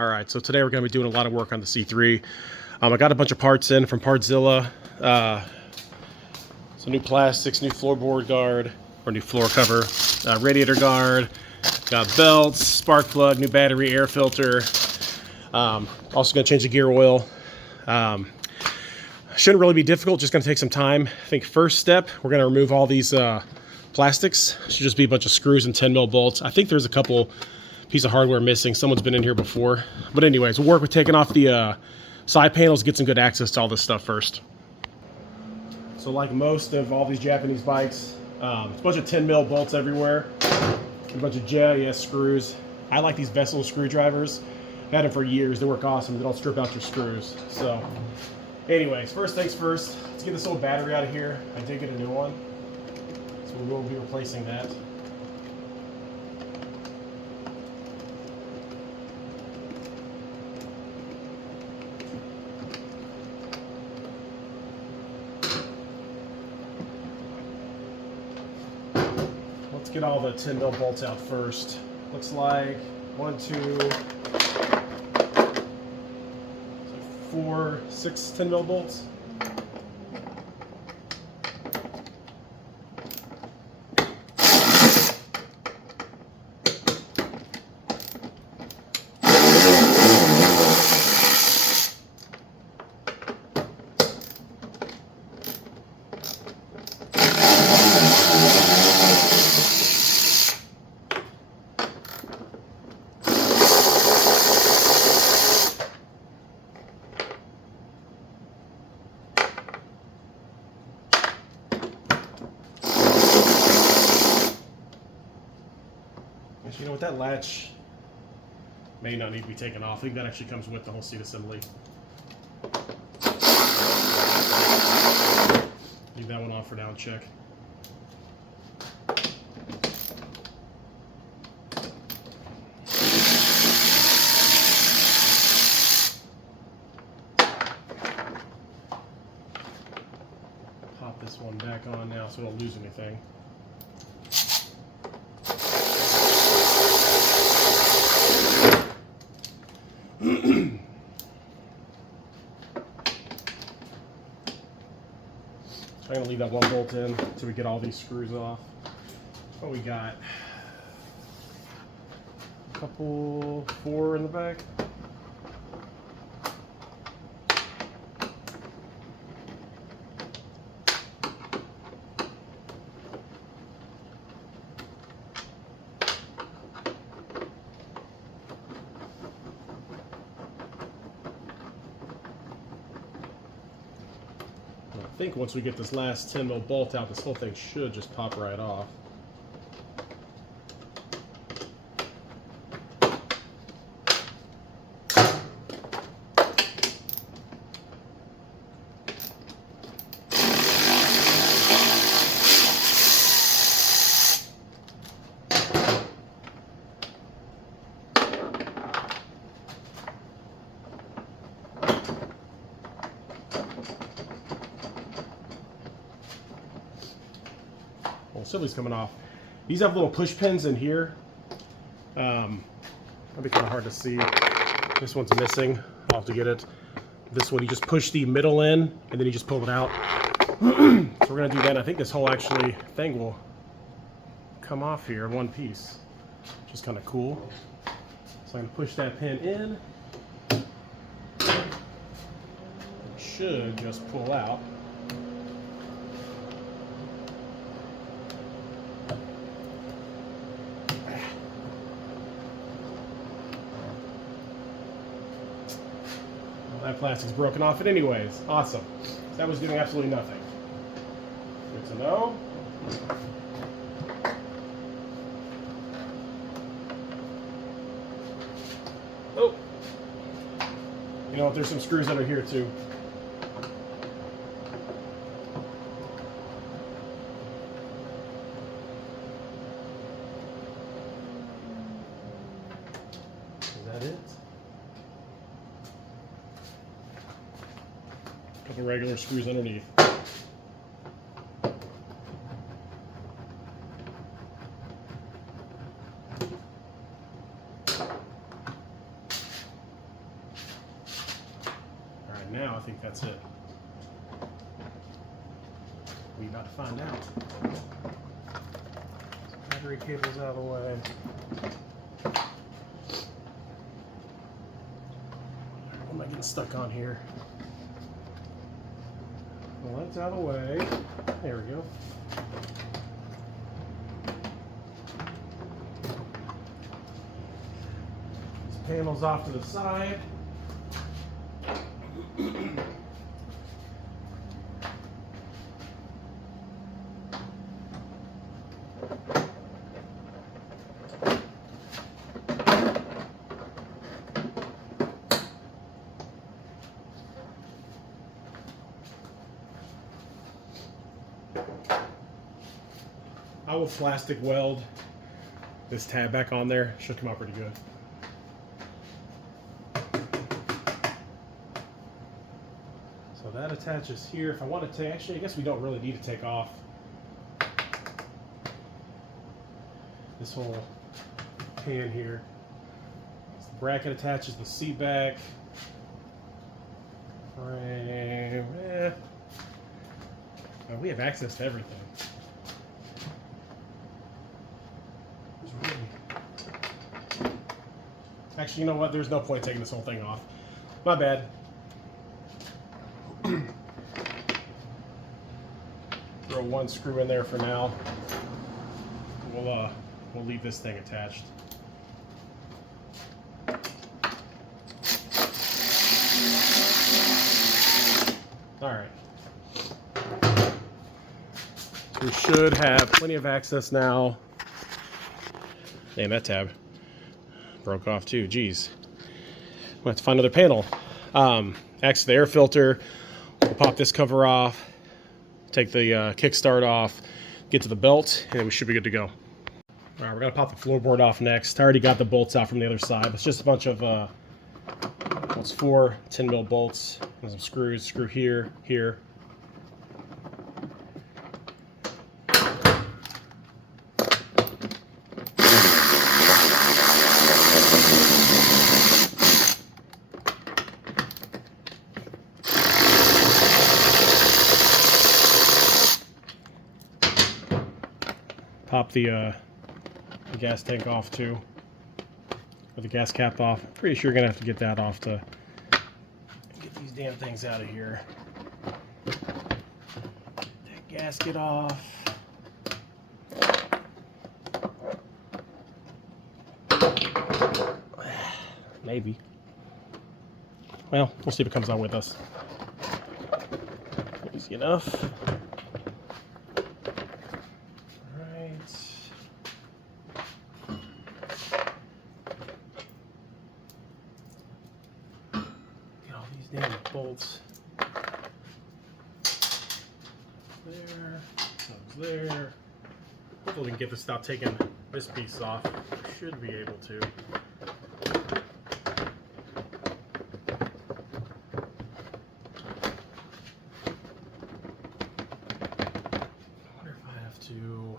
All right, so today we're going to be doing a lot of work on the C3. I got a bunch of parts in from Partzilla. Some new plastics, new floorboard guard, or new floor cover, radiator guard, got belts, spark plug, new battery, air filter. Also going to change the gear oil. Shouldn't really be difficult, just going to take some time. I think first step, we're going to remove all these plastics. Should just be a bunch of screws and 10 mil bolts. I think there's a couple piece of hardware missing. Someone's been in here before. But anyways, we'll work with taking off the side panels, get some good access to all this stuff first. So like most of all these Japanese bikes, it's a bunch of 10 mil bolts everywhere, a bunch of JIS screws. I like these Vessel screwdrivers. I've had them for years. They work awesome. They don't strip out your screws. So anyways, first things first, let's get this old battery out of here. I did get a new one, so we will be replacing that. Let's get all the 10 mil bolts out first. Looks like 1, 2, 4, 6 10 mil bolts. You know what, that latch may not need to be taken off. I think that actually comes with the whole seat assembly. Leave that one off for now and check. Pop this one back on now so we don't lose anything. I'm going to leave that one bolt in until we get all these screws off. What we got? A couple, 4 in the back. I think once we get this last 10 mil bolt out, this whole thing should just pop right off. Assembly's coming off. These have little push pins in here. That'd be kind of hard to see. This one's missing. I'll have to get it. This one, you just push the middle in, and then you just pull it out. So we're gonna do that. I think this whole thing will come off here in one piece, which is kind of cool. So I'm gonna push that pin in. It should just pull out. That plastic's broken off it anyways. Awesome. So that was doing absolutely nothing. Good to know. Oh. You know what? There's some screws under here too. Is that it? Couple regular screws underneath. Right now, I think that's it. We're about to find out. Battery cable's out of the way. What am I getting stuck on here? Well, that's out of the way. There we go. This panel's off to the side. I will plastic weld this tab back on there. Should come out pretty good. So that attaches here. If I want to take, actually, I guess we don't really need to take off this whole pan here. So the bracket attaches the seat back. Frame. Now we have access to everything. Actually, you know what? There's no point taking this whole thing off. My bad. Throw one screw in there for now. We'll leave this thing attached. All right. We should have plenty of access now. Damn, that tab broke off too. Geez. We'll have to find another panel. Access the air filter. We'll pop this cover off. Take the kickstart off. Get to the belt, and we should be good to go. All right, we're gonna pop the floorboard off next. I already got the bolts out from the other side. It's just a bunch of it's 4 10mm bolts and some screws. Screw here, here. Pop the gas tank off too, or the gas cap off. I'm pretty sure you're gonna have to get that off to get these damn things out of here. That gasket off. Maybe. Well, we'll see if it comes out with us. Easy enough. Damn bolts. There, there. Hopefully we can get this without taking this piece off. Should be able to. I wonder if I have to.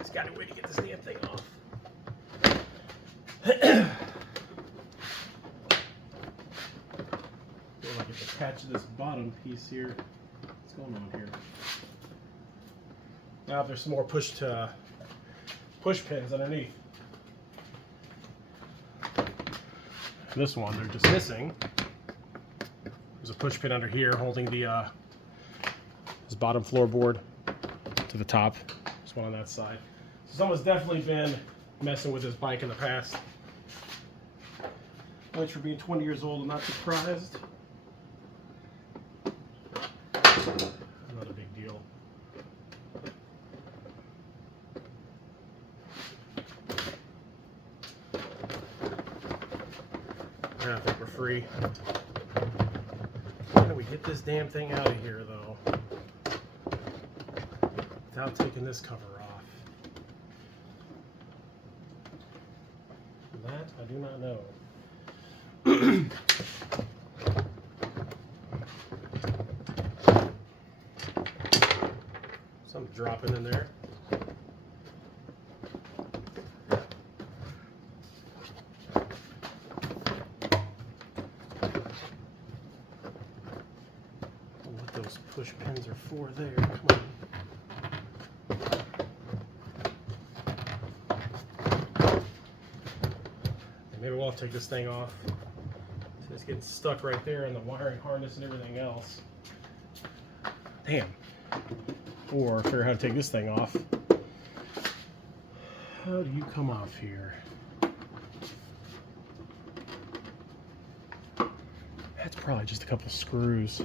It's got a way to get this damn thing off. Attach this bottom piece here. What's going on here? Now there's some more push pins underneath. This one they're just missing. There's a push pin under here holding the this bottom floorboard to the top. There's one on that side. So someone's definitely been messing with this bike in the past. Which for being 20 years old, I'm not surprised. Not a big deal. I think we're free. How do we get this damn thing out of here, though? Without taking this cover off. That I do not know. Something dropping in there. push pins are for there. Come on. And maybe we'll have to take this thing off. So it's getting stuck right there in the wiring harness and everything else. Damn. Or figure out how to take this thing off. How do you come off here? That's probably just a couple screws.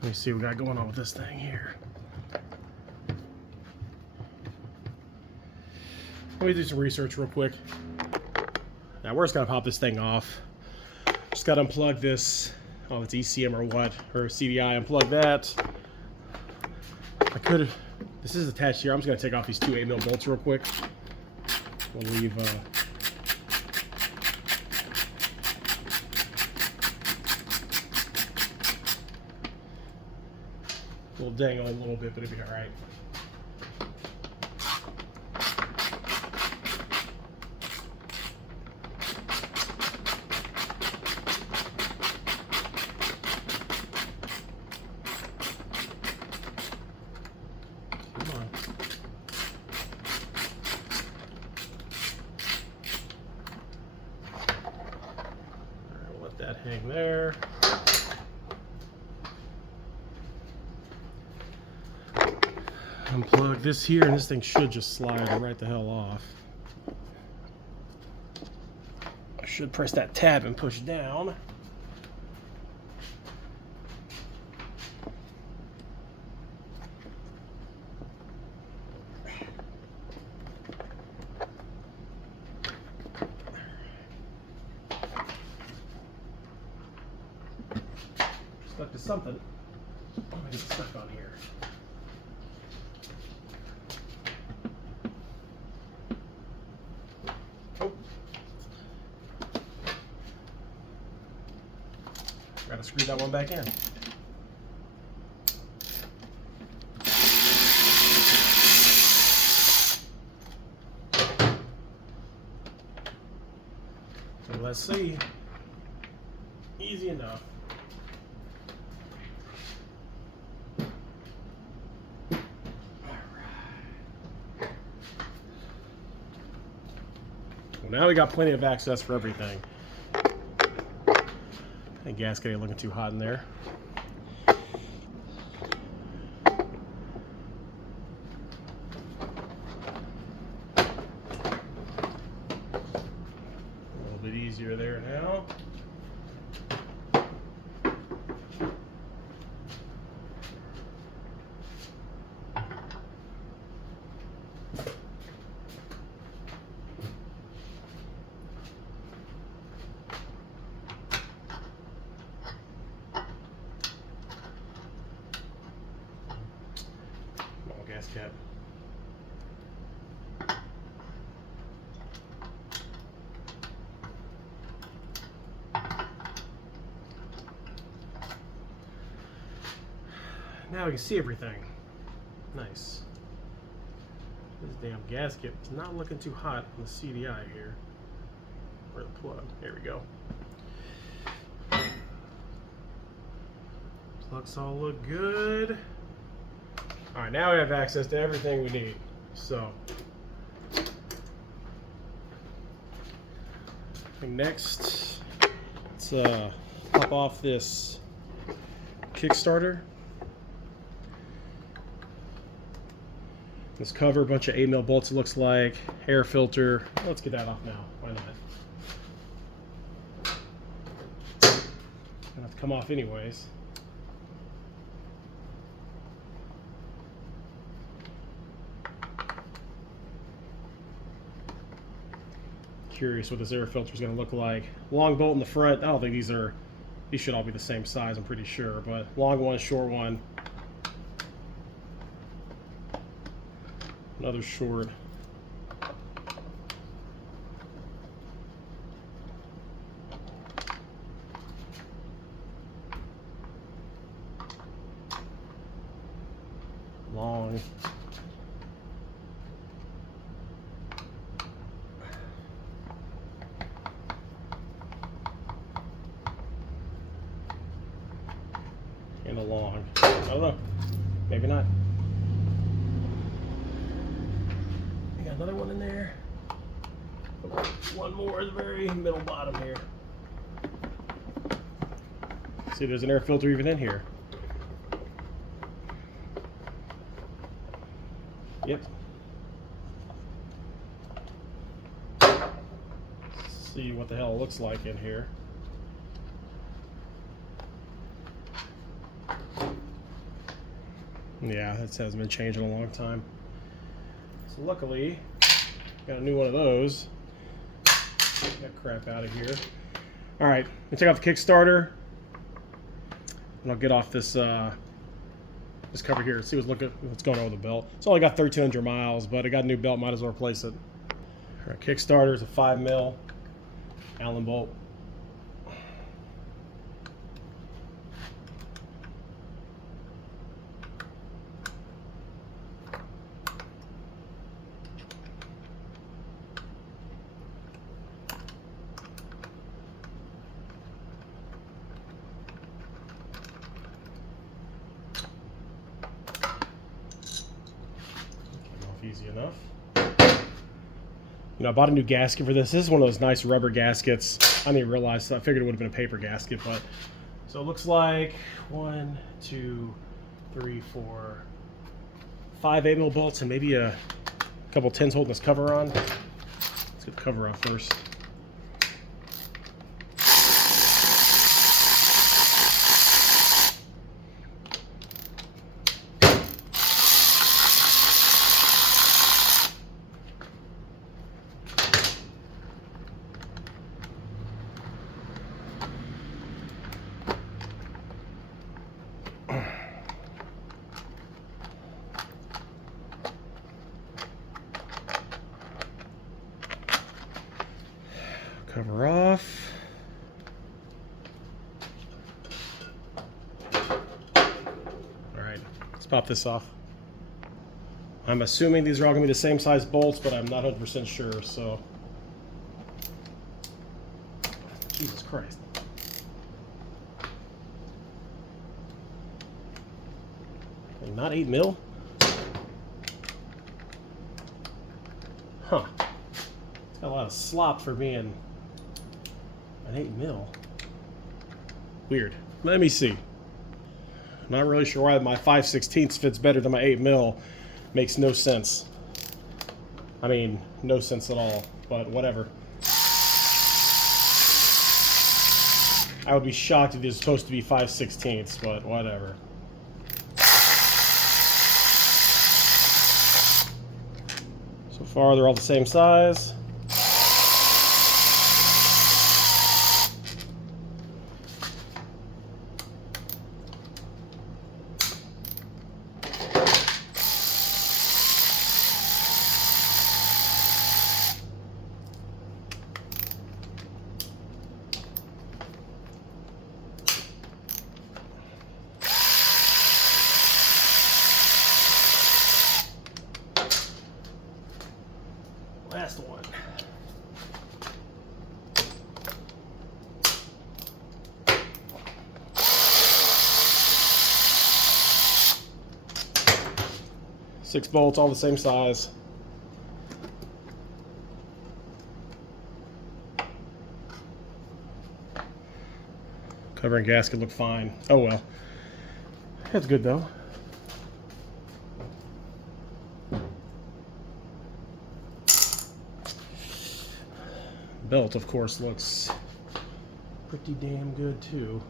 Let me see what we got going on with this thing here. Let me do some research real quick. Now we're just gonna pop this thing off. Just gotta unplug this. Oh, it's ECM or what? Or CDI, unplug that. I could, this is attached here. I'm just gonna take off these two 8mm bolts real quick. We'll leave, we'll dangle a little bit, but it'll be all right. That hang there. Unplug this here, and this thing should just slide right the hell off. I should press that tab and push down. Stuck to something. I'm gonna get stuck on here. Oh. Gotta screw that one back in. So let's see. Easy enough. Now we got plenty of access for everything. And gasket ain't looking too hot in there. A little bit easier there now. Gas cap. Now we can see everything. Nice. This damn gasket is not looking too hot on the CDI here. Or the plug. There we go. Plugs all look good. Alright, now we have access to everything we need. So, I think next, let's pop off this Kickstarter. This cover, a bunch of 8mm bolts it looks like, air filter. Let's get that off now, why not? Gonna have to come off anyways. Curious what this air filter is going to look like. Long bolt in the front. I don't think these should all be the same size, I'm pretty sure, but long one, short one. Another short. Long. I don't know. Maybe not. We got another one in there. One more at the very middle bottom here. See, there's an air filter even in here. Yep. See what the hell it looks like in here. Yeah, that hasn't been changed in a long time. So luckily, got a new one of those. Get that crap out of here. All right, let me take off the Kickstarter, and I'll get off this this cover here. See what's going on with the belt. It's only got 1,300 miles, but I got a new belt. Might as well replace it. All right, Kickstarter is a 5mm Allen bolt. Easy enough. You know, I bought a new gasket for this. This is one of those nice rubber gaskets. I didn't even realize, so I figured it would have been a paper gasket, but so it looks like 1, 2, 3, 4, 5 8mm bolts and maybe a couple tins holding this cover on. Let's get the cover off first. Cover off. All right, let's pop this off. I'm assuming these are all going to be the same size bolts, but I'm not 100% sure, so. Jesus Christ. Not 8mm? Huh. It's got a lot of slop for being an 8mm. Weird. Let me see. Not really sure why my 5/16 fits better than my 8mm. Makes no sense. I mean, no sense at all, but whatever. I would be shocked if it was supposed to be 5/16, but whatever. So far, they're all the same size. Last one. Six bolts, all the same size. Cover and gasket look fine. Oh well. That's good though. Belt, of course, looks pretty damn good too.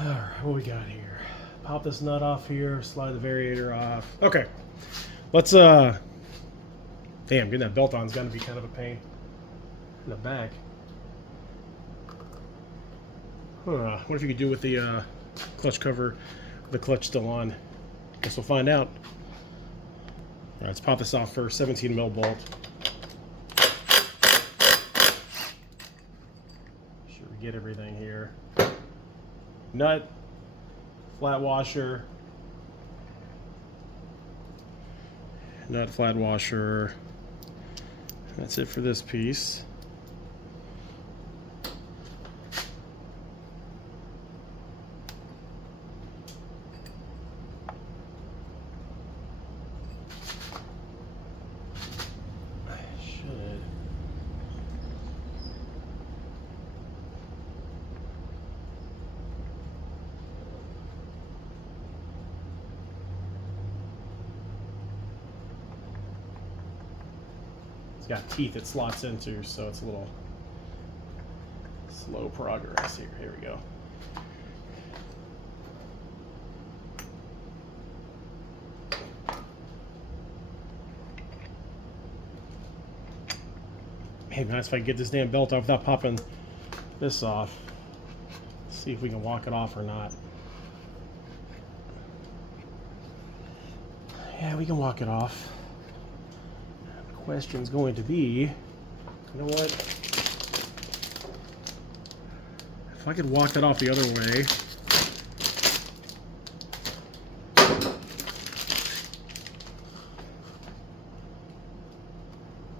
Alright, what we got here? Pop this nut off here, slide the variator off. Okay, let's damn, getting that belt on is gonna be kind of a pain in the back. What if you could do with the clutch cover, the clutch still on? Guess we'll find out. All right, let's pop this off first. 17mm bolt. Make sure we get everything here. Nut, flat washer, nut, flat washer. That's it for this piece. It's got teeth it slots into, so it's a little slow progress here. Here we go. Hey, nice if I can get this damn belt off without popping this off. Let's see if we can walk it off or not. Yeah, we can walk it off. The question's going to be, you know what? If I could walk it off the other way.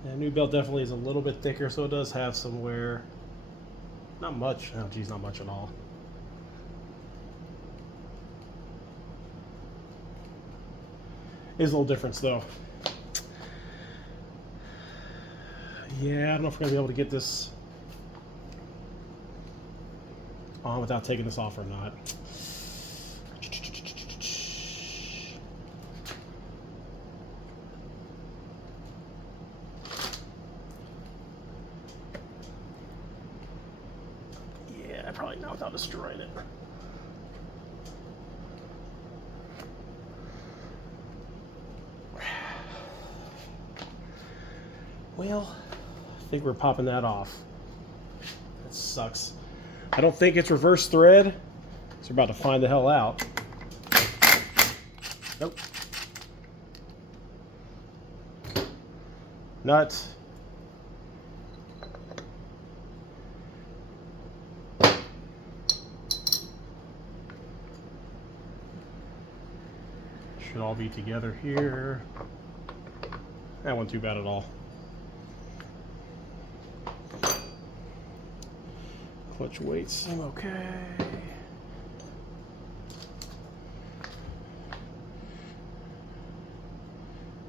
The new belt definitely is a little bit thicker, so it does have some wear. Not much. Oh, geez, not much at all. Is a little difference, though. Yeah, I don't know if we're going to be able to get this on without taking this off or not. Yeah, probably not without destroying it. Well, I think we're popping that off. That sucks. I don't think it's reverse thread, so we're about to find the hell out. Nope. Nut. Should all be together here. That wasn't too bad at all. Clutch weights seem okay.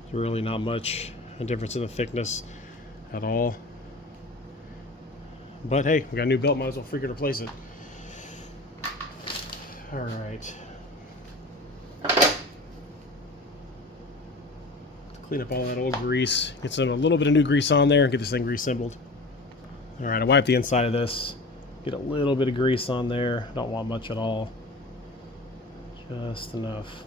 There's really not much a difference in the thickness at all. But hey, we got a new belt, might as well freaking replace it. All right. Clean up all that old grease. Get a little bit of new grease on there and get this thing reassembled. All right, I wiped the inside of this. Get a little bit of grease on there. Don't want much at all. Just enough.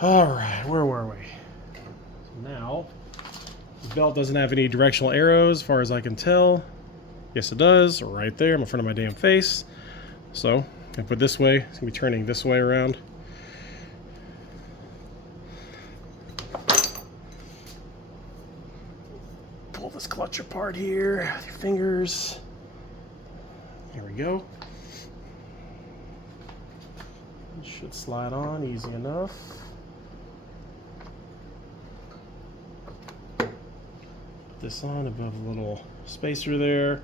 All right, where were we? So now, the belt doesn't have any directional arrows as far as I can tell. Yes, it does. Right there. I'm in front of my damn face. So, I put it this way. It's going to be turning this way around. Pull this clutch apart here with your fingers. There we go. It should slide on easy enough. Put this on above a little spacer there.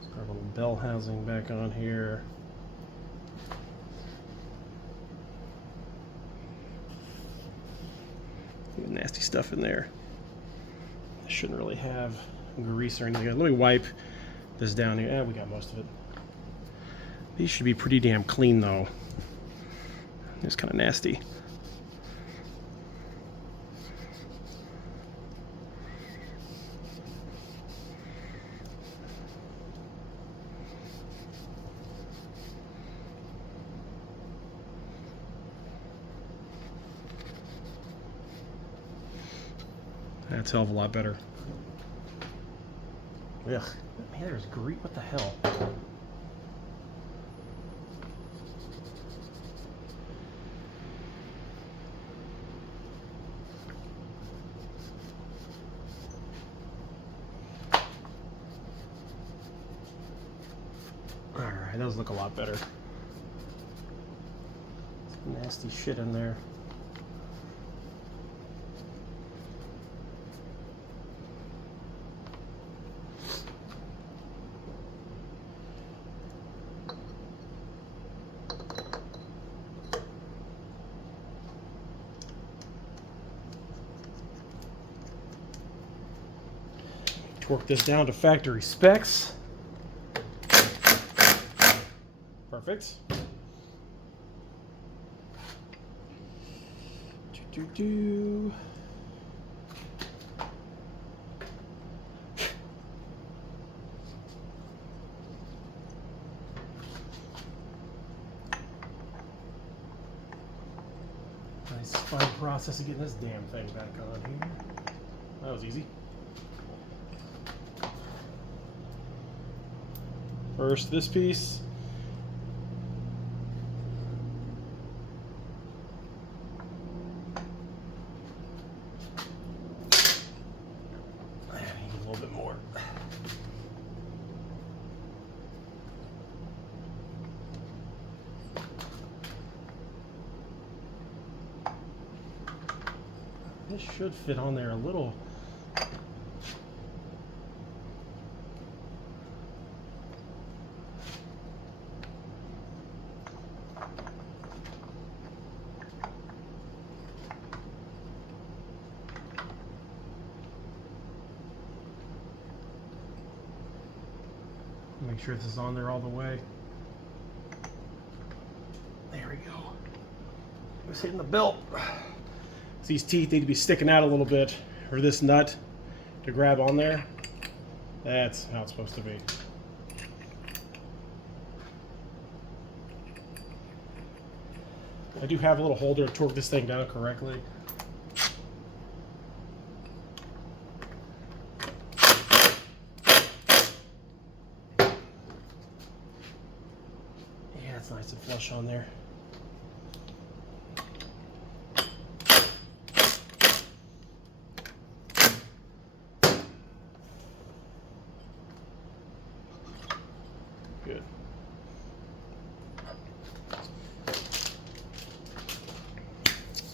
Let's grab a little bell housing back on here. Nasty stuff in there. I shouldn't really have grease or anything. Let me wipe this down here. We got most of it. These should be pretty damn clean though. It's kind of nasty. That's a hell of a lot better. Ugh. Man, there's grease. What the hell? Alright, that does look a lot better. Some nasty shit in there. Torque this down to factory specs. Perfect. Do. Nice fine process of getting this damn thing back on here. That was easy. First, this piece. I need a little bit more. This should fit on there a little. Make sure this is on there all the way. There we go. Just hitting the belt. These teeth need to be sticking out a little bit, or this nut to grab on there. That's how it's supposed to be. I do have a little holder to torque this thing down correctly. Yeah, it's nice and flush on there. Good.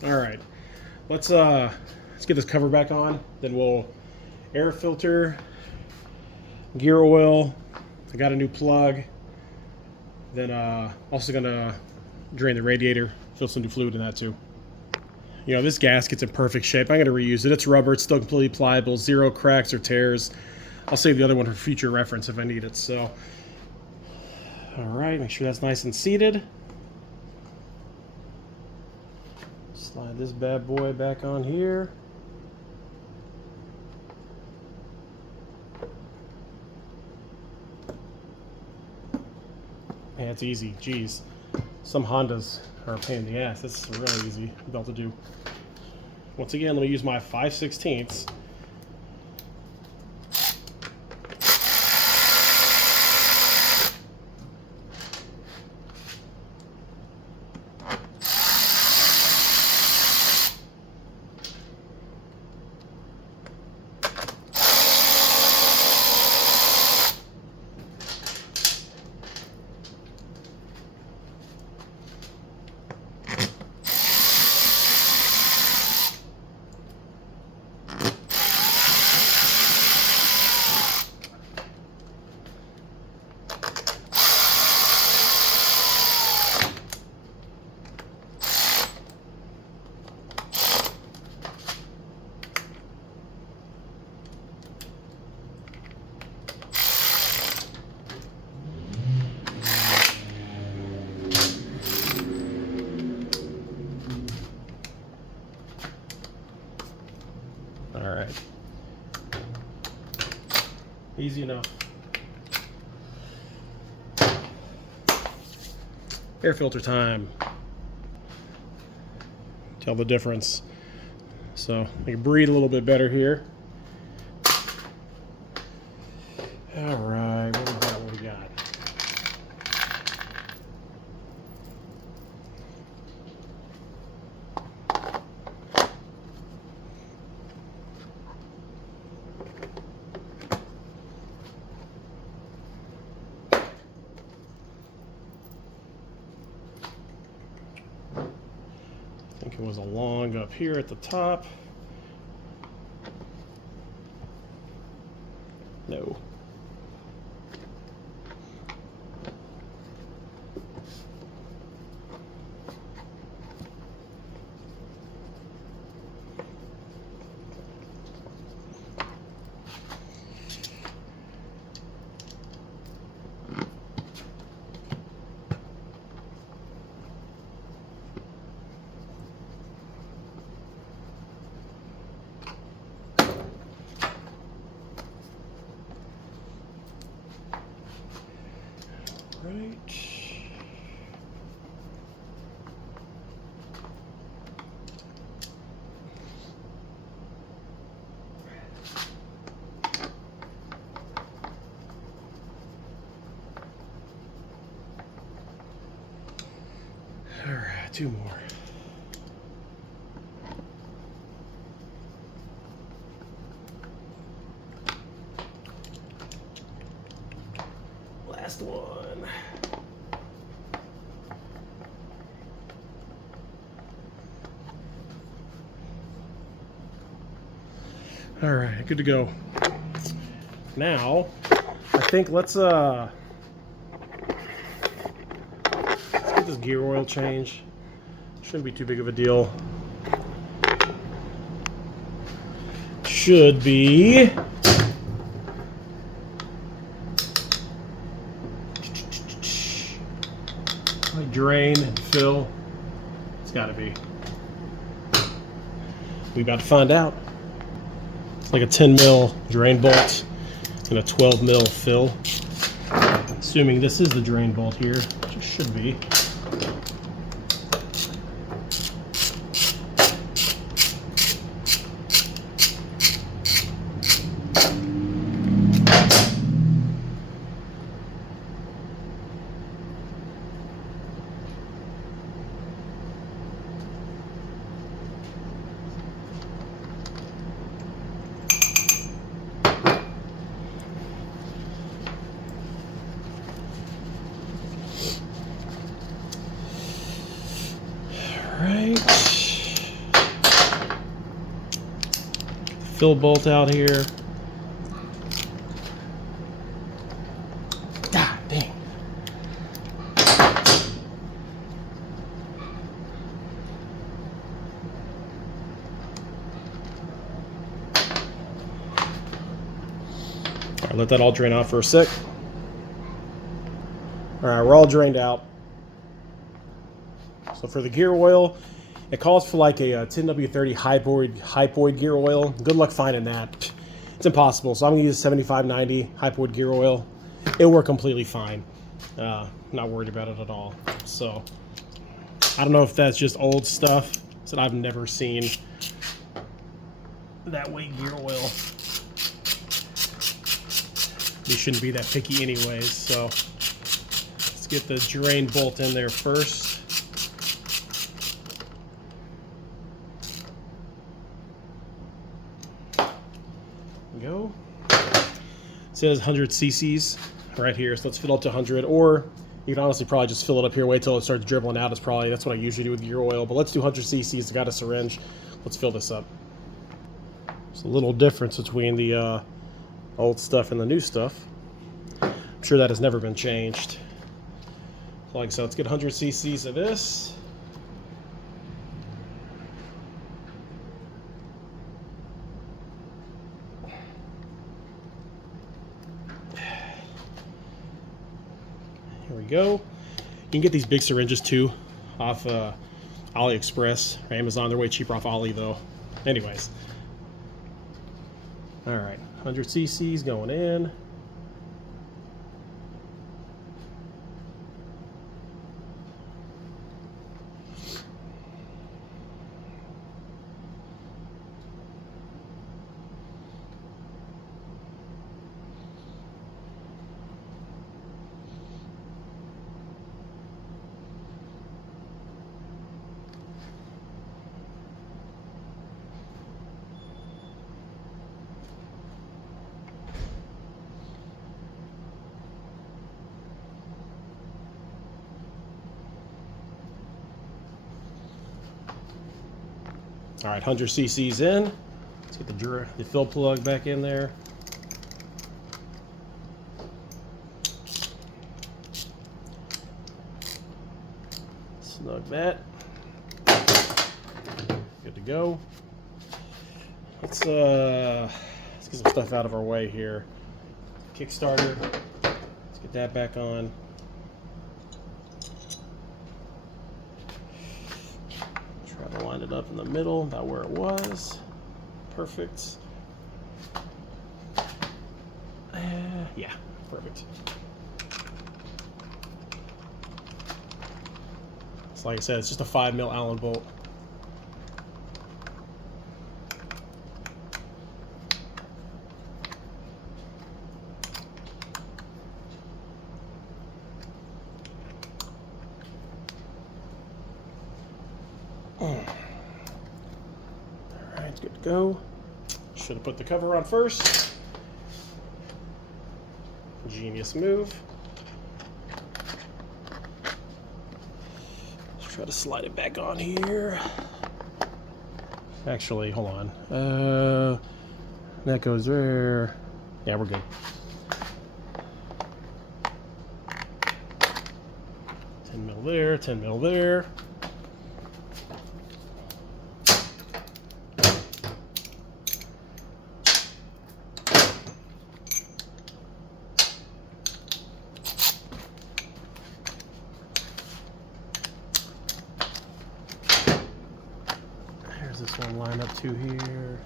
All right, let's get this cover back on. Then we'll air filter, gear oil. I got a new plug. Then also gonna drain the radiator, fill some new fluid in that too. You know, this gasket's in perfect shape. I'm gonna reuse it. It's rubber. It's still completely pliable. Zero cracks or tears. I'll save the other one for future reference if I need it. So. All right, make sure that's nice and seated. Slide this bad boy back on here. Yeah, it's easy. Jeez, some Hondas are a pain in the ass. This is really easy belt to do. Once again, let me use my 5/16. All right. Easy enough. Air filter time. Tell the difference. So I can breathe a little bit better here. All right, what we got? What we got? I think it was along up here at the top. No. Right. All right, 2 more. Last one. All right, good to go. Now, I think let's get this gear oil change. Shouldn't be too big of a deal. Should be like drain and fill. It's got to be. We about to find out. It's like a 10 mil drain bolt and a 12 mil fill. Assuming this is the drain bolt here, which it should be. Right. Fill bolt out here. God dang. All right, let that all drain out for a sec. All right, we're all drained out. So for the gear oil, it calls for like a 10W30 hypoid gear oil. Good luck finding that. It's impossible. So I'm gonna use 7590 hypoid gear oil. It'll work completely fine. Not worried about it at all. So I don't know if that's just old stuff that I've never seen that way gear oil. We shouldn't be that picky anyways. So let's get the drain bolt in there first. Go. It says 100 cc's right here, so let's fill up to 100, or you can honestly probably just fill it up here, wait till it starts dribbling out. That's what I usually do with gear oil, but let's do 100 cc's. I got a syringe. Let's fill this up. There's a little difference between the old stuff and the new stuff. I'm sure that has never been changed. So like I said, let's get 100 cc's of this. Here we go. You can get these big syringes too off AliExpress or Amazon. They're way cheaper off Ali though. Anyways. All right, 100 cc's going in. All right, 100 cc's in. Let's get the fill plug back in there. Snug that. Good to go. Let's get some stuff out of our way here. Kickstarter. Let's get that back on. Try to line it up in the middle, about where it was. Perfect. Yeah, perfect. So like I said, it's just a 5mm Allen bolt. Alright, it's good to go. Should have put the cover on first. Genius move. Let's try to slide it back on here. Actually, hold on. That goes there. Yeah, we're good. 10mm there, 10mm there. There's this one line up to here.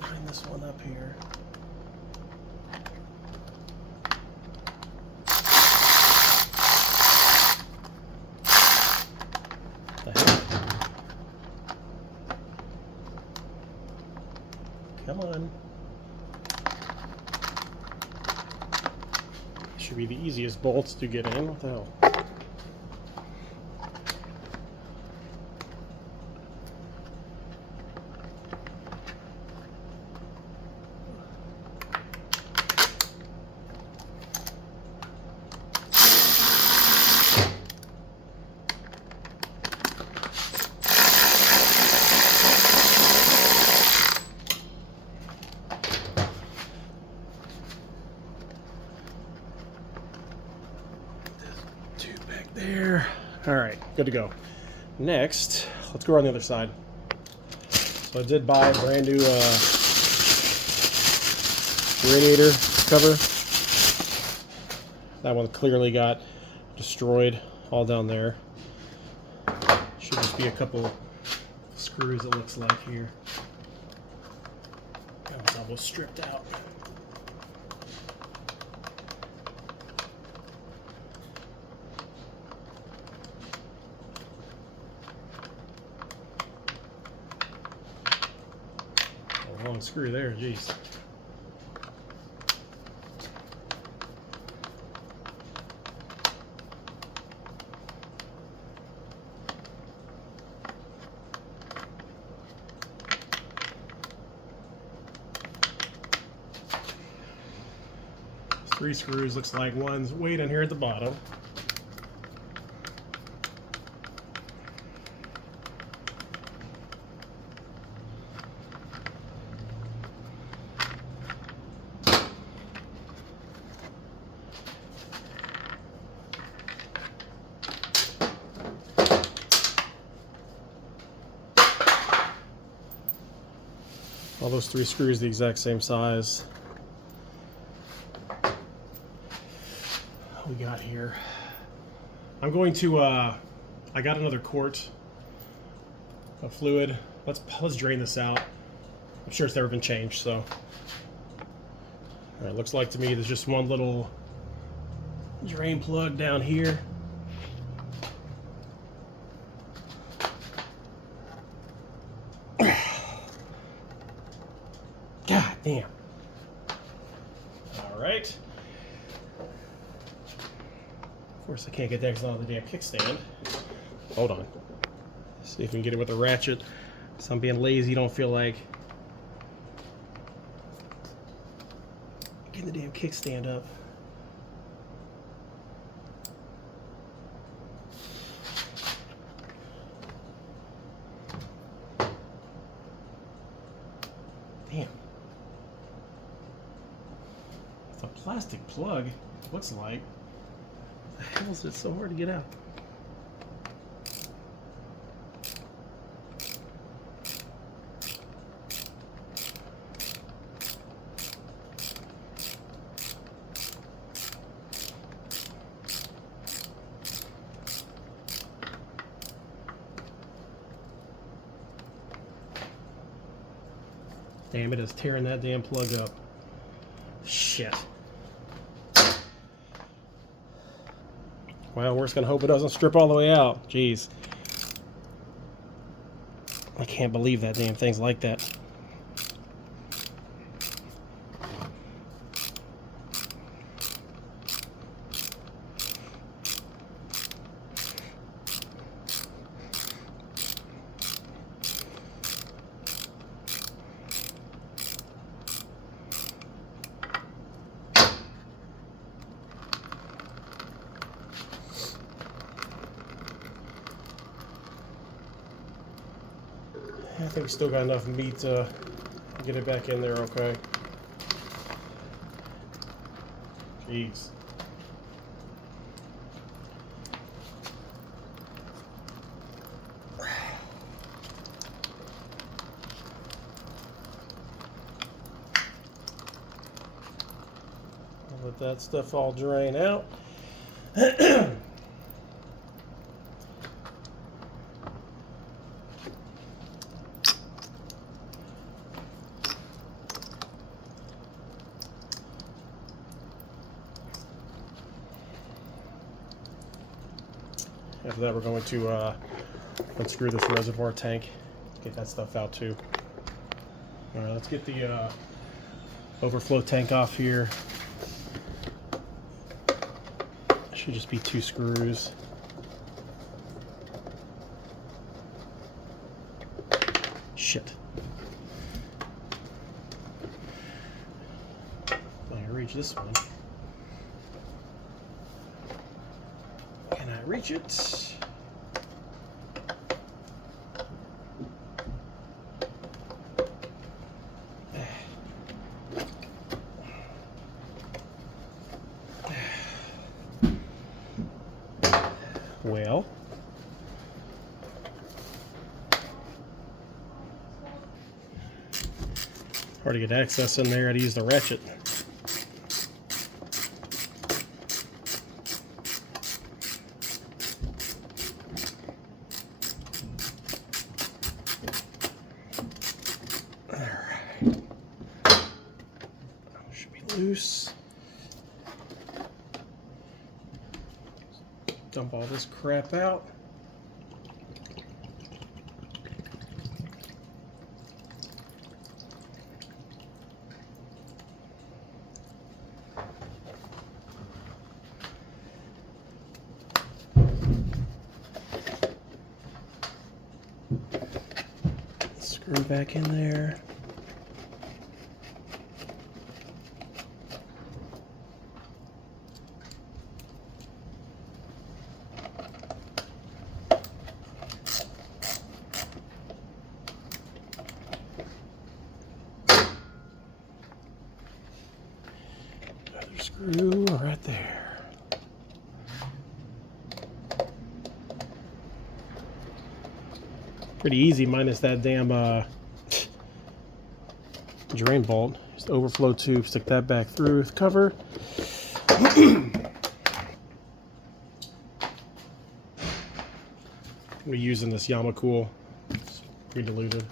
Line this one up here. The heck? Come on. Should be the easiest bolts to get in. What the hell? There. All right, good to go. Next, let's go around the other side. So I did buy a brand new radiator cover. That one clearly got destroyed all down there. Should just be a couple screws, it looks like, here. That one's almost stripped out. Long screw there, jeez. Three screws, looks like one's way down here at the bottom. All those three screws the exact same size. What we got here? I'm going to I got another quart of fluid. Let's drain this out. I'm sure it's never been changed, so. All right, looks like to me there's just one little drain plug down here. God damn. All right. Of course, I can't get that because it's on the damn kickstand. Hold on. See if we can get it with a ratchet. So I'm being lazy, don't feel like getting the damn kickstand up. Damn. It's a plastic plug. Looks like. The hell is it so hard to get out? Damn, it is tearing that damn plug up. Shit. Well, we're just gonna hope it doesn't strip all the way out. Jeez. I can't believe that damn thing's like that. I think we still got enough meat to get it back in there okay. Jeez. I'll let that stuff all drain out. After that, we're going to unscrew this reservoir tank, get that stuff out too. All right, let's get the overflow tank off here. Should just be 2 screws. Shit. I can reach this one. Can I reach it? Well, hard to get access in there. I had to use the ratchet. Alright. Should be loose. Dump all this crap out. Screw back in there. Screw right there. Pretty easy minus that damn drain bolt. Just overflow tube, stick that back through with cover. We're using this Yamaha, it's pre-diluted.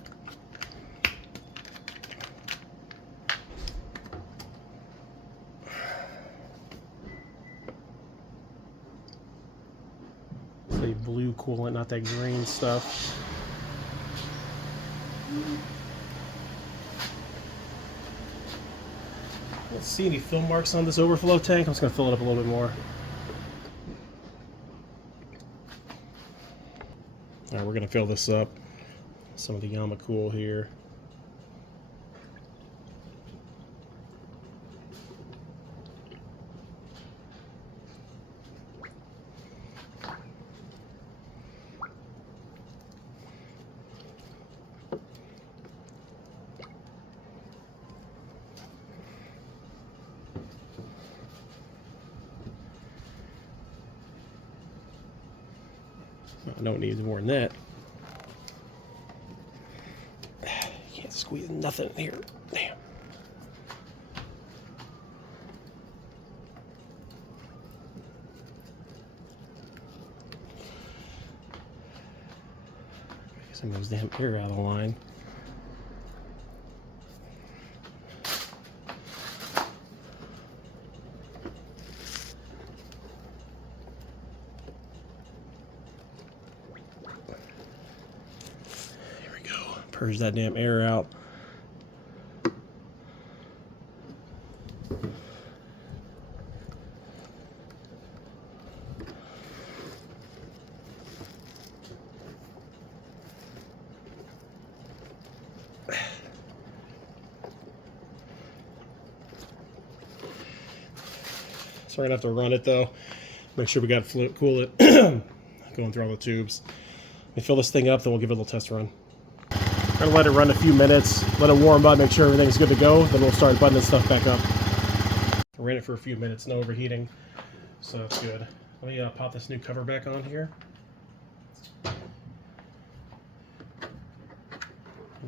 Blue coolant, not that green stuff. Let's see any film marks on this overflow tank. I'm just going to fill it up a little bit more. Alright, we're going to fill this up. Some of the Yamaha here. I don't need more than that. Can't squeeze nothing in here. Damn. Some of those damn air out of the line. Purge that damn air out. So we're gonna have to run it though. Make sure we got fluid, cool it. Going through all the tubes. We fill this thing up, then we'll give it a little test run. We're gonna let it run a few minutes, let it warm up, make sure everything's good to go, then we'll start buttoning stuff back up. I ran it for a few minutes, no overheating, so that's good. Let me pop this new cover back on here.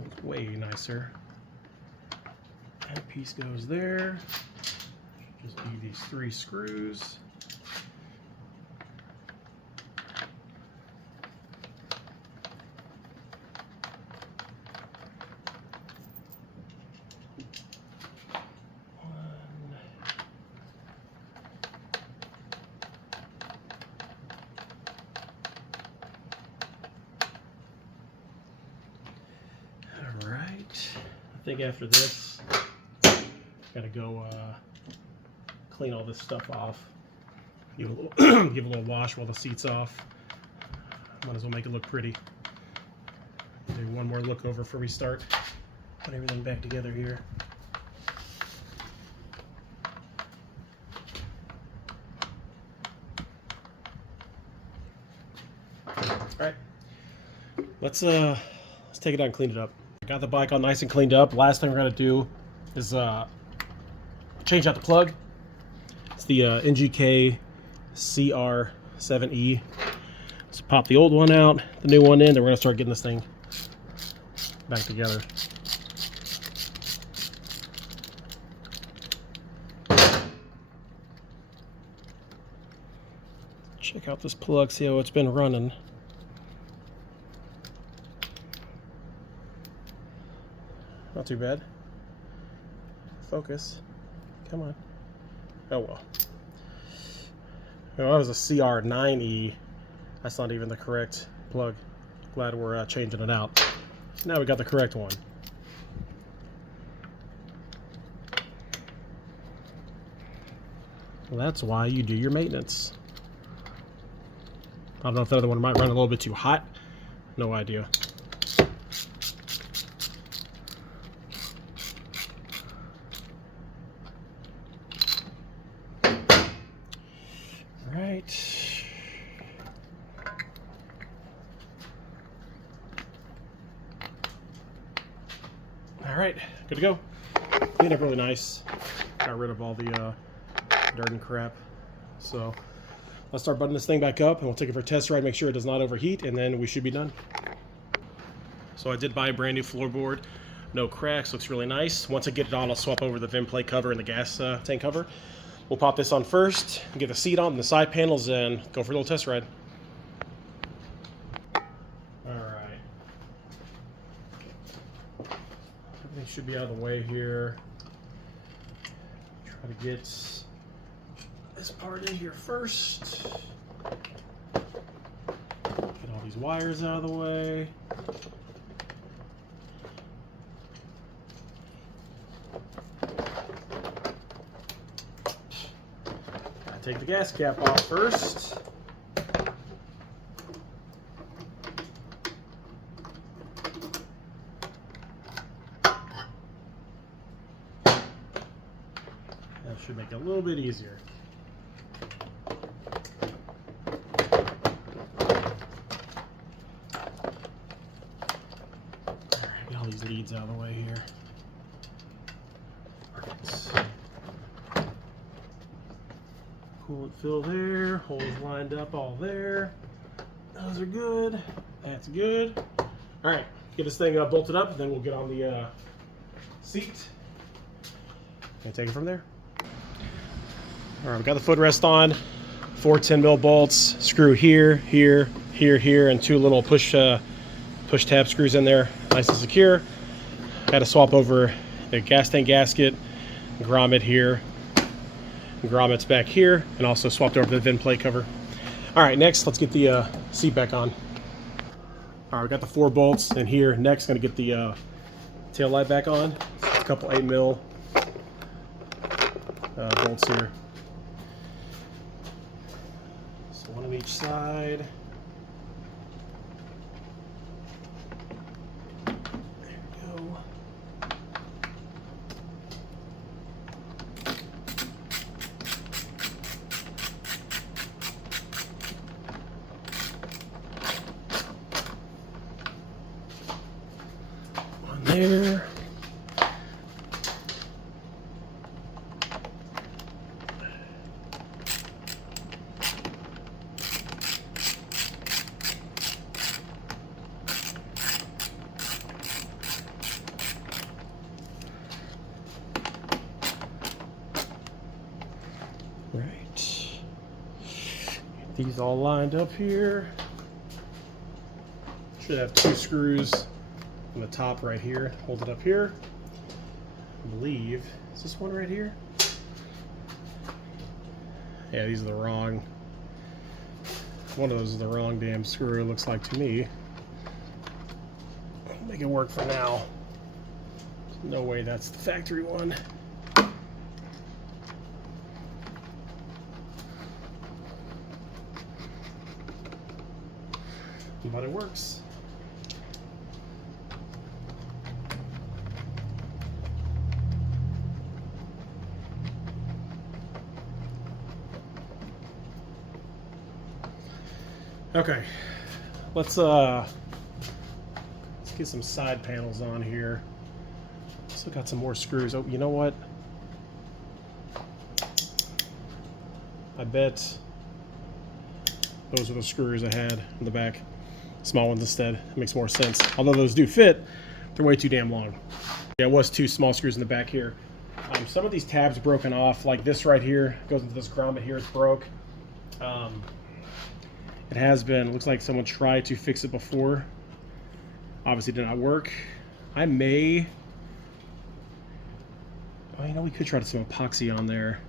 Looks way nicer. That piece goes there. Just be these 3 screws. I think after this, gotta go clean all this stuff off. Give a little wash while the seat's off. Might as well make it look pretty. Do one more look over before we start. Put everything back together here. All right, let's take it out and clean it up. Got the bike all nice and cleaned up. Last thing we're gonna do is change out the plug. It's the NGK CR7E. So pop the old one out, the new one in, then we're gonna start getting this thing back together. Check out this plug, see how it's been running. Not too bad. Focus. Come on. Oh well. Well, that was a CR9E. That's not even the correct plug. Glad we're changing it out. Now we got the correct one. Well, that's why you do your maintenance. I don't know if the other one might run a little bit too hot. No idea. All right, good to go. Cleaned up really nice. Got rid of all the dirt and crap. So let's start buttoning this thing back up, and we'll take it for a test ride, make sure it does not overheat, and then we should be done. So I did buy a brand new floorboard. No cracks, looks really nice. Once I get it on, I'll swap over the vent plate cover and the gas tank cover. We'll pop this on first, get the seat on and the side panels, and go for a little test ride. Everything should be out of the way here. Try to get this part in here first. Get all these wires out of the way. Take the gas cap off first. That should make it a little bit easier. Alright, get all these leads out of the way here. Perfect. Coolant fill there, holes lined up all there. Those are good. That's good. All right, get this thing bolted up, then we'll get on the seat and take it from there. All right, we got the footrest on. 4 10mm bolts. Screw here, here, here, here, and 2 little push tab screws in there, nice and secure. Got to swap over the gas tank gasket, grommet here. Grommets back here, and also swapped over the vent plate cover. All right, next let's get the seat back on. All right, we got the 4 bolts in here. Next, gonna get the tail light back on. A couple 8mm bolts here. So one on each side. There. Right. Get these all lined up here. Should have 2 screws on the top right here. Hold it up here. I believe, is this one right here? Yeah, these are the wrong. One of those is the wrong damn screw, it looks like to me. I'll make it work for now. There's no way that's the factory one. But it works. Okay, let's get some side panels on here. Still got some more screws. Oh, you know what? I bet those are the screws I had in the back. Small ones instead. It makes more sense. Although those do fit, they're way too damn long. Yeah, it was 2 small screws in the back here. Some of these tabs broken off, like this right here goes into this grommet here. It's broke. It has been. Looks like someone tried to fix it before. Obviously did not work. I may. Oh, you know, we could try to some epoxy on there.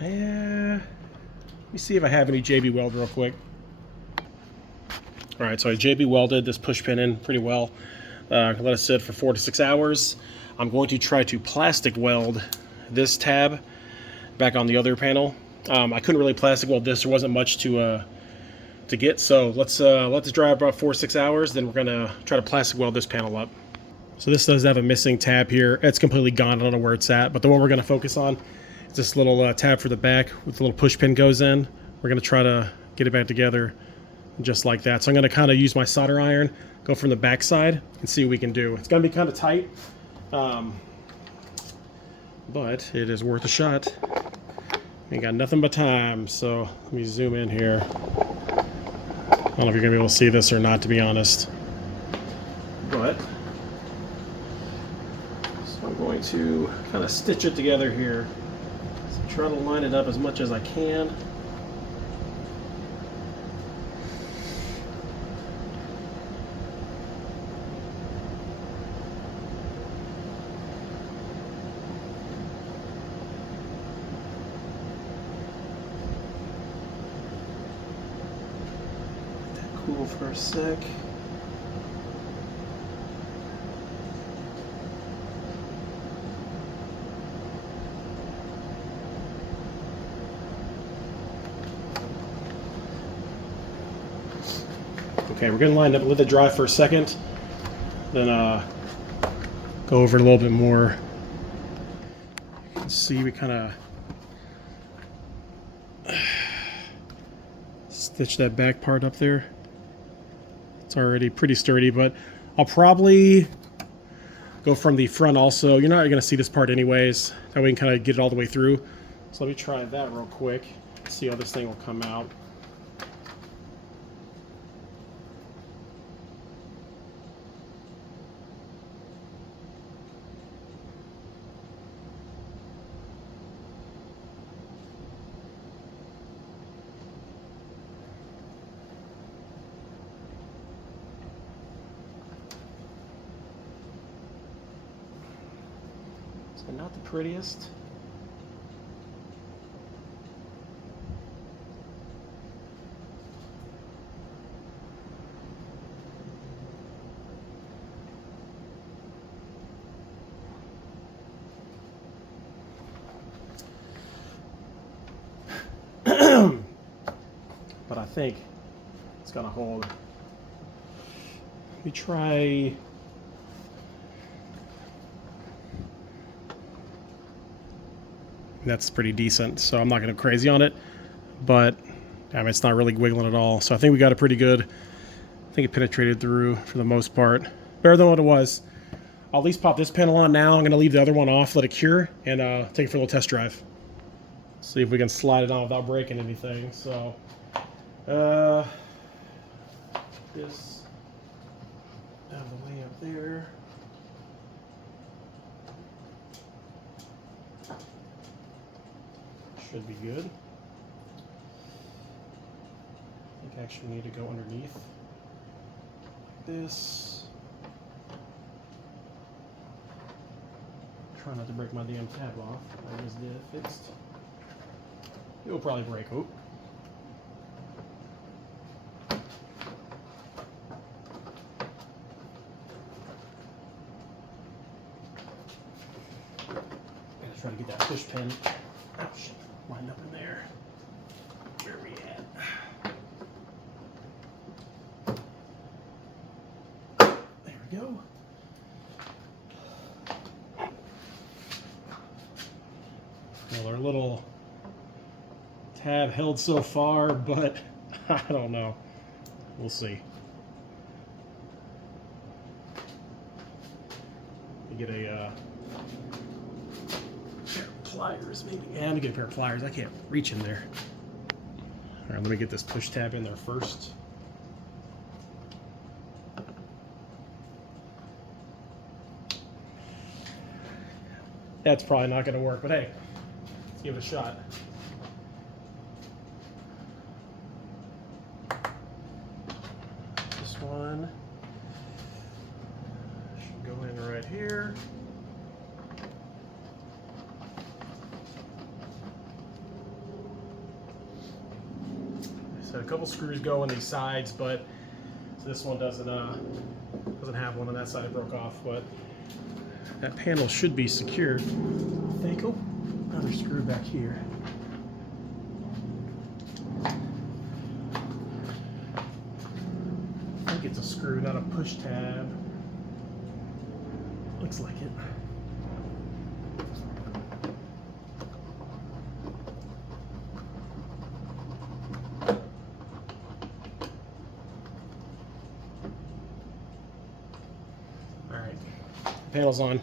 Yeah. Let me see if I have any JB weld real quick. All right, so I JB welded this push pin in pretty well. Let it sit for 4 to 6 hours. I'm going to try to plastic weld this tab back on the other panel. I couldn't really plastic weld this. There wasn't much to get. So let's let this dry about 4 or 6 hours. Then we're gonna try to plastic weld this panel up. So this does have a missing tab here. It's completely gone. I don't know where it's at. But the one we're gonna focus on is this little tab for the back with the little push pin goes in. We're gonna try to get it back together just like that. So I'm gonna kind of use my solder iron, go from the back side, and see what we can do. It's gonna be kind of tight, but it is worth a shot. Ain't got nothing but time, so let me zoom in here. I don't know if you're gonna be able to see this or not, to be honest. But so I'm going to kind of stitch it together here. So try to line it up as much as I can. Cool for a sec. Okay, we're gonna line up, let it dry for a second, then go over it a little bit more. You can see we kind of stitch that back part up there. It's already pretty sturdy, but I'll probably go from the front also. You're not going to see this part anyways. That way we can kind of get it all the way through. So let me try that real quick. See how this thing will come out. So not the prettiest. but I think it's gonna hold. Let me try. That's pretty decent, so I'm not gonna go crazy on it, but I mean, it's not really wiggling at all. So I think we got it pretty good. I think it penetrated through for the most part. Better than what it was. I'll at least pop this panel on now. I'm gonna leave the other one off, let it cure, and take it for a little test drive. See if we can slide it on without breaking anything. So, this out of the way up there. Should be good. I think I actually need to go underneath like this. Try not to break my damn tab off. I just did it fixed. It will probably break. Oh. I'm gonna try to get that push pin. Oh shit, lined up in there. Where are we at? There we go. Well, our little tab held so far, but I don't know. We'll see. Get a pair of pliers, maybe. Yeah, let me get a pair of pliers. I can't reach in there. All right, let me get this push tab in there first. That's probably not going to work, but hey, let's give it a shot. This one should go in right here. So a couple screws go in these sides, but so this one doesn't have one on that side. It broke off, but that panel should be secured. I think. Oh, another screw back here. I think it's a screw, not a push tab. Looks like it. All right, panel's on.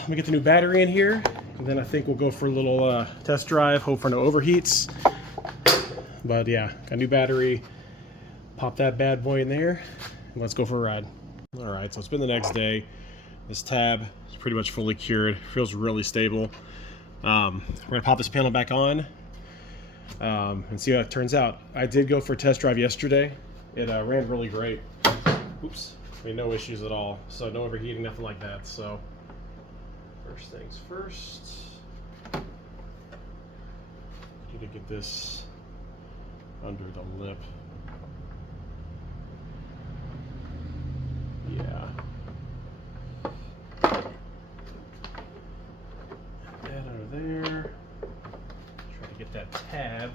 Let me get the new battery in here, and then I think we'll go for a little test drive, hope for no overheats. But yeah, got a new battery. Pop that bad boy in there, and let's go for a ride. All right, so it's been the next day. This tab is pretty much fully cured. Feels really stable. We're gonna pop this panel back on and see how it turns out. I did go for a test drive yesterday. It ran really great. Oops, I mean, no issues at all. So no overheating, nothing like that. So first things first, need to get this under the lip. Yeah. That under there. Try to get that tab.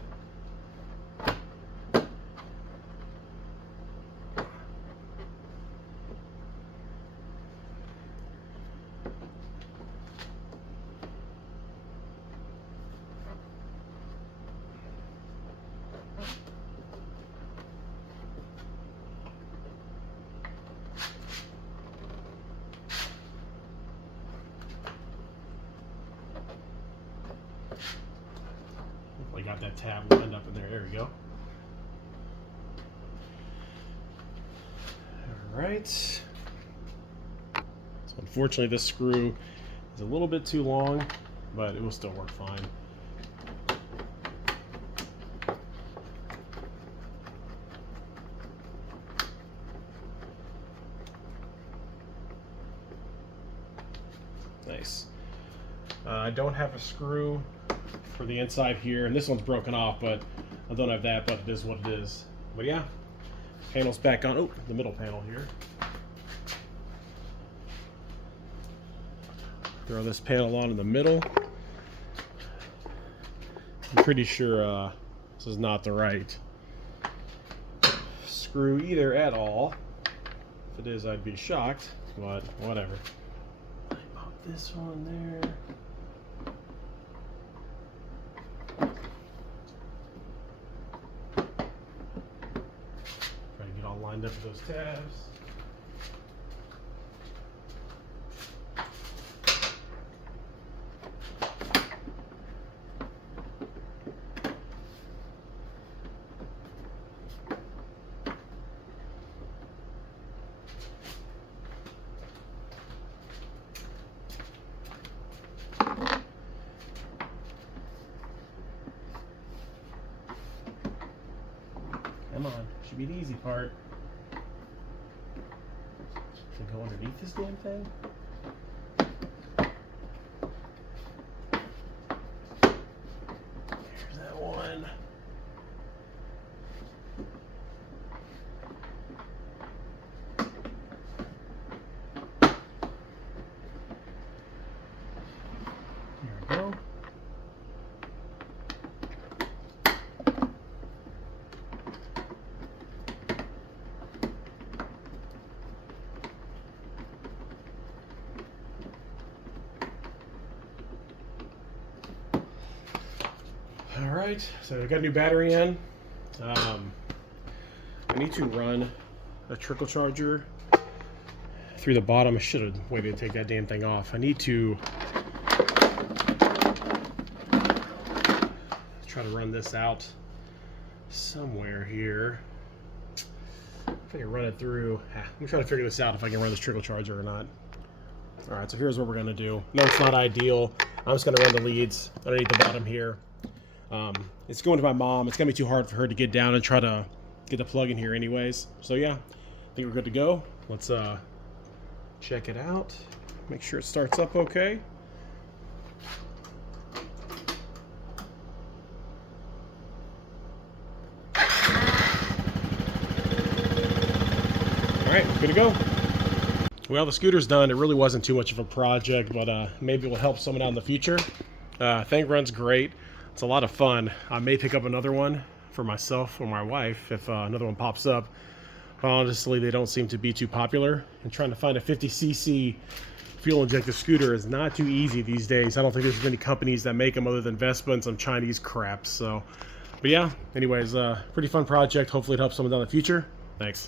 Hopefully got that tab lined up in there. There we go. All right. So unfortunately this screw is a little bit too long, but it will still work fine. Nice. I don't have a screw for the inside here, and this one's broken off, but I don't have that, but it is what it is. But yeah, panel's back on. Oh, the middle panel here. Throw this panel on in the middle. I'm pretty sure This is not the right screw either at all. If it is, I'd be shocked, but whatever. I pop this one there. Try to get all lined up with those tabs. Come on, should be the easy part. Can go underneath this damn thing? There's that one. There we go. All right, so I got a new battery in. I need to run a trickle charger through the bottom. I should have waited to take that damn thing off. I need to try to run this out somewhere here. If I can run it through, I'm trying to figure this out if I can run this trickle charger or not. All right, so here's what we're gonna do. No, it's not ideal. I'm just gonna run the leads underneath the bottom here. It's going to my mom. It's gonna be too hard for her to get down and try to get the plug in here anyways. So yeah, I think we're good to go. Let's check it out. Make sure it starts up okay. All right, good to go. Well, the scooter's done. It really wasn't too much of a project, but maybe it will help someone out in the future. Thing runs great. It's a lot of fun. I may pick up another one for myself or my wife if another one pops up. But honestly, they don't seem to be too popular. And trying to find a 50cc fuel injected scooter is not too easy these days. I don't think there's many companies that make them other than Vespa and some Chinese crap. So, but yeah, anyways, pretty fun project. Hopefully it helps someone down in the future. Thanks.